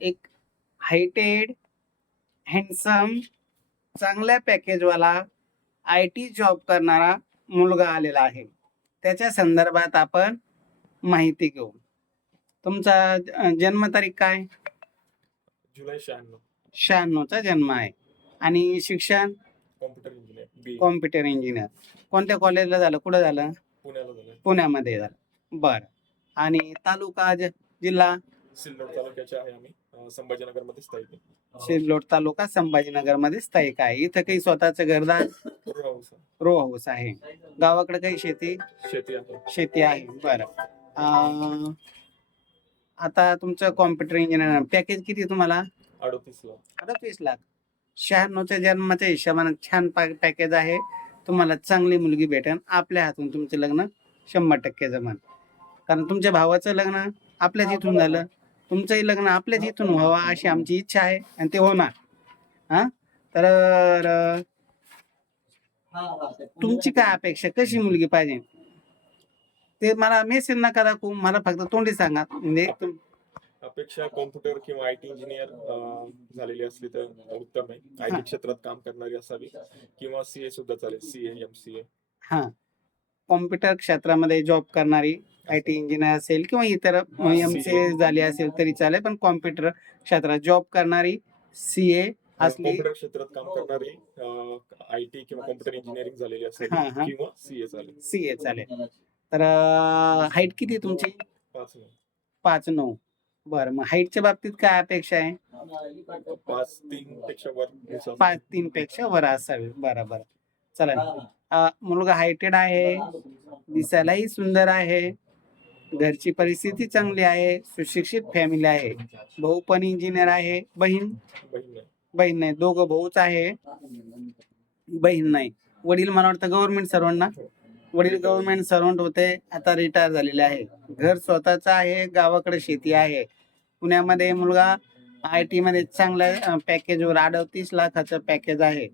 एक हायटेड हँडसम चांगल्या पॅकेजवाला I T job करणारा मुलगा आलेला आहे. त्याच्या संदर्भात आपण माहिती घेऊ. तुमचा जन्मतारीख काय? जुलै शहाण्णव. शहाण्णवचा जन्म आहे. आणि शिक्षण? Computer engineer B computer engineer. कोणत्या कॉलेजला झालं? कुठं झालं? पुण्याला झालं. पुण्यामध्ये झालं. बरं. आणि तालुका ज- जिल्हा? सिल्लोड तालुक्याचे आहे आम्ही. अं, संभाजीनगरमध्ये स्थायिक आहे. शिरलोट तालुका संभाजीनगरमध्ये स्थायिक आहे. इथं काही स्वतःचं घरदार रो हाऊस आहे. गावाकडे काही शेती? शेती आहे. शेती आहे. बरं. आता तुमचं कॉम्प्युटर इंजिनियर पॅकेज किती तुम्हाला? अडतीस लाख. अडतीस लाख. शहाण्णवच्या जन्माच्या हिशोबाने छान पॅकेज आहे. तुम्हाला चांगली मुलगी भेटेल आपल्या हातून तुमचं लग्न शंभर टक्के जमान. कारण तुमच्या भावाचं लग्न आपल्याच इथून झालं. तुमचंही लग्न आपल्याच इथून व्हावं अशी आमची इच्छा आहे आणि ते होणार. हा? तर तुमची काय अपेक्षा? कशी मुलगी पाहिजे? ते मला मेसेज नका दाखवू मला फक्त तोंडी सांगा. म्हणजे तुम- अपेक्षा कॉम्प्युटर किंवा आय टी इंजिनियर झालेली असली तर उत्तम आहे. आय हा. टी क्षेत्रात काम करणारी असावी किंवा सीए सुद्धा चालेल सीए एम सी ए हा. कॉम्प्युटर क्षेत्रामध्ये जॉब करणारी आय टी इंजिनियर असेल किंवा इतर एम सी ए झाली असेल तरी चालेल पण कॉम्प्युटर क्षेत्रात जॉब करणारी सी ए असली कॉम्प्युटर क्षेत्रात काम करणारी आय टी किंवा कॉम्प्युटर इंजिनिअरिंग झालेली असेल हा, हा. किंवा सीए चालेल सी ए चालेल. तर हाईट किती आहे तुमची? पाच नऊ. बरं मग हाईटच्या बाबतीत काय अपेक्षा आहे? पाच तीन पेक्षा वर दिवसात पाच तीन पेक्षा वर असावी. बरं बरं. चालेल. अं, मुलगा हायटेड आहे दिसायलाही सुंदर आहे. घरची परिस्थिती चांगली आहे सुशिक्षित फॅमिली आहे. भाऊ पण इंजिनियर आहे बहीण? बहीण नाही दोघं भाऊच आहे. बहीण नाही. वडील मला वाटतं गव्हर्नमेंट सर्वंट ना? वडील गव्हर्नमेंट सर्वंट होते आता रिटायर झालेले आहे. घर स्वतःचं आहे गावाकडे शेती आहे. पुण्यामध्ये मुलगा आय टी मध्ये चांगल्या पॅकेजवर अडतीस लाखाचं पॅकेज आहे.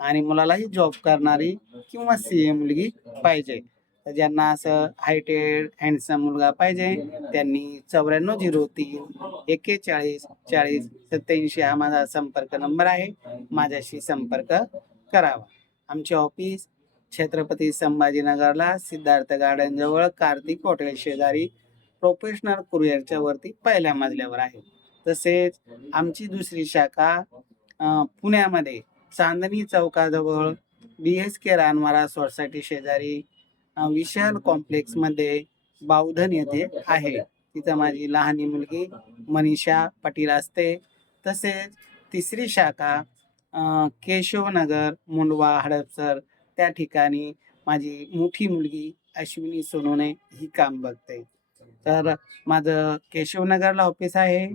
आणि मुलालाही जॉब करणारी किंवा सी ए मुलगी पाहिजे. तर ज्यांना असं हायटेड हँडसम मुलगा पाहिजे त्यांनी चौऱ्याण्णव झिरो तीन एक्केचाळीस चाळीस सत्याऐंशी हा माझा संपर्क नंबर आहे. माझ्याशी संपर्क करावा. आमचे ऑफिस छत्रपती संभाजीनगरला सिद्धार्थ गार्डन जवळ कार्तिक हॉटेल शेजारी प्रोफेशनल कुरिअरच्या वरती पहिल्या मजल्यावर आहे. तसेच आमची दुसरी शाखा पुण्यामध्ये चांदणी चौकाजवळ D S K Ranwara society शेजारी विशाल विशाल कॉम्प्लेक्समध्ये बावधन येथे आहे. तिथं माझी लहानी मुलगी मनीषा पाटील असते. तसेच तिसरी शाखा केशवनगर मुंडवा हडपसर त्या ठिकाणी माझी मोठी मुलगी अश्विनी सोनोने ही काम बघते. तर माझं केशवनगरला ऑफिस आहे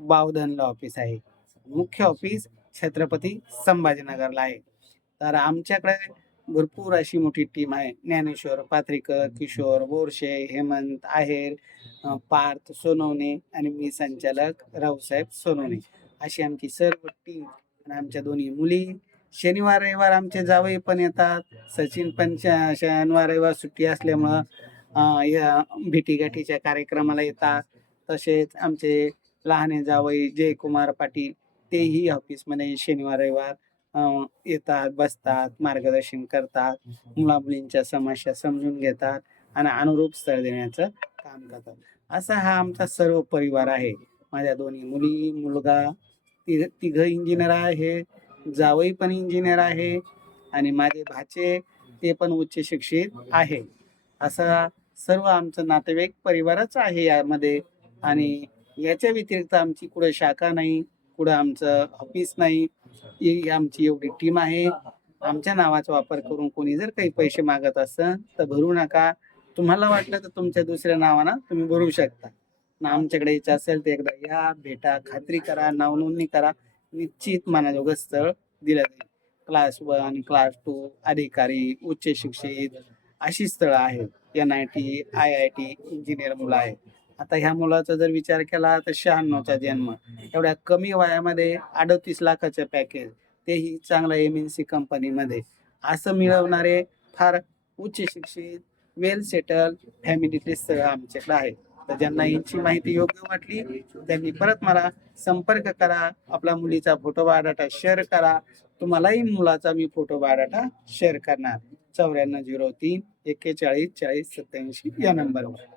बावधनला ऑफिस आहे. मुख्य ऑफिस छत्रपती संभाजीनगरला आहे. तर आमच्याकडे भरपूर अशी मोठी टीम आहे. ज्ञानेश्वर पात्रिकर किशोर बोरशे हेमंत आहेर पार्थ सोनवणे आणि मी संचालक रावसाहेब सोनवणे. अशी आमची सर्व टीम आणि आमच्या दोन्ही मुली. शनिवार रविवार आमचे जावई पण येतात. सचिन पण शनिवार रविवार सुट्टी असल्यामुळं या भेटीगाठीच्या कार्यक्रमाला येतात. तसेच आमचे लहाने जावई जयकुमार पाटील तेही ऑफिसमध्ये शनिवार रविवार येतात बसतात मार्गदर्शन करतात मुला मुलींच्या समस्या समजून घेतात आणि अनुरूप स्थळ देण्याचं काम करतात. असा हा आमचा सर्व परिवार आहे. माझ्या दोन्ही मुली मुलगा तिघ तिघं इंजिनियर आहे जावई पण इंजिनियर आहे आणि माझे भाचे ते पण उच्च शिक्षित आहे. असा सर्व आमचं नातेवाईक परिवारच आहे यामध्ये आणि याच्या व्यतिरिक्त आमची कुठं शाखा नाही कुठं आमचं ऑफिस नाही ही आमची एवढी टीम आहे. आमच्या नावाचा वापर करून कोणी जर काही पैसे मागत असेल तर भरू नका. तुम्हाला वाटलं तर तुमच्या दुसऱ्या नावानं तुम्ही भरू शकता. ना आमच्याकडे यायचं असेल तर एकदा या भेटा खात्री करा नावनोंदणी करा. निश्चित मनाजोगं स्थळ दिलं जाईल. क्लास वन क्लास टू अधिकारी उच्च शिक्षित अशी स्थळं आहेत. N I T I I T engineer मुलं आहेत. आता ह्या मुलाचा जर विचार केला तर शहाण्णवचा जन्म. एवढ्या कमी वयामध्ये अडतीस लाखाचं पॅकेज तेही चांगलं एम एन सी कंपनीमध्ये असं मिळवणारे फार उच्च शिक्षित वेल सेटल फॅमिलीतले स्थळं आमच्याकडे आहेत तर ज्यांना यांची माहिती योग्य वाटली त्यांनी परत मला संपर्क करा. आपल्या मुलीचा फोटो बायोडाटा शेअर करा. तुम्हालाही मुलाचा मी फोटो बायोडाटा शेअर करणार. चौऱ्याण्णव झिरो तीन एक्केचाळीस चाळीस सत्याऐंशी या नंबरवर